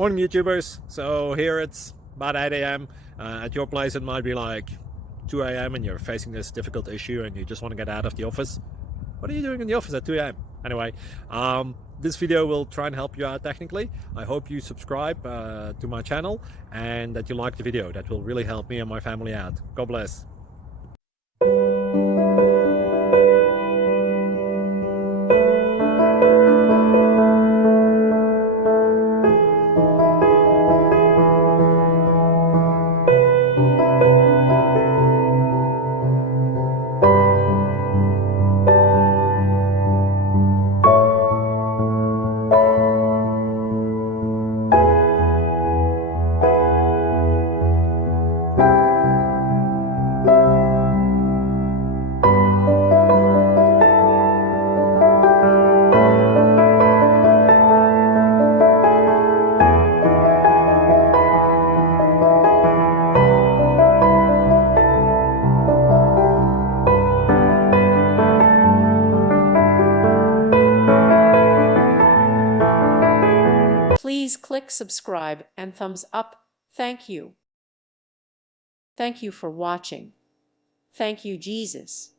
Morning, YouTubers. So here it's about 8 a.m. At your place, it might be like 2 a.m. and you're facing this difficult issue and you just want to get out of the office. What are you doing in the office at 2 a.m.? Anyway, this video will try and help you out technically. I hope you subscribe to my channel and that you like the video. That will really help me and my family out. God bless. Please click subscribe and thumbs up. Thank you. Thank you for watching. Thank you, Jesus.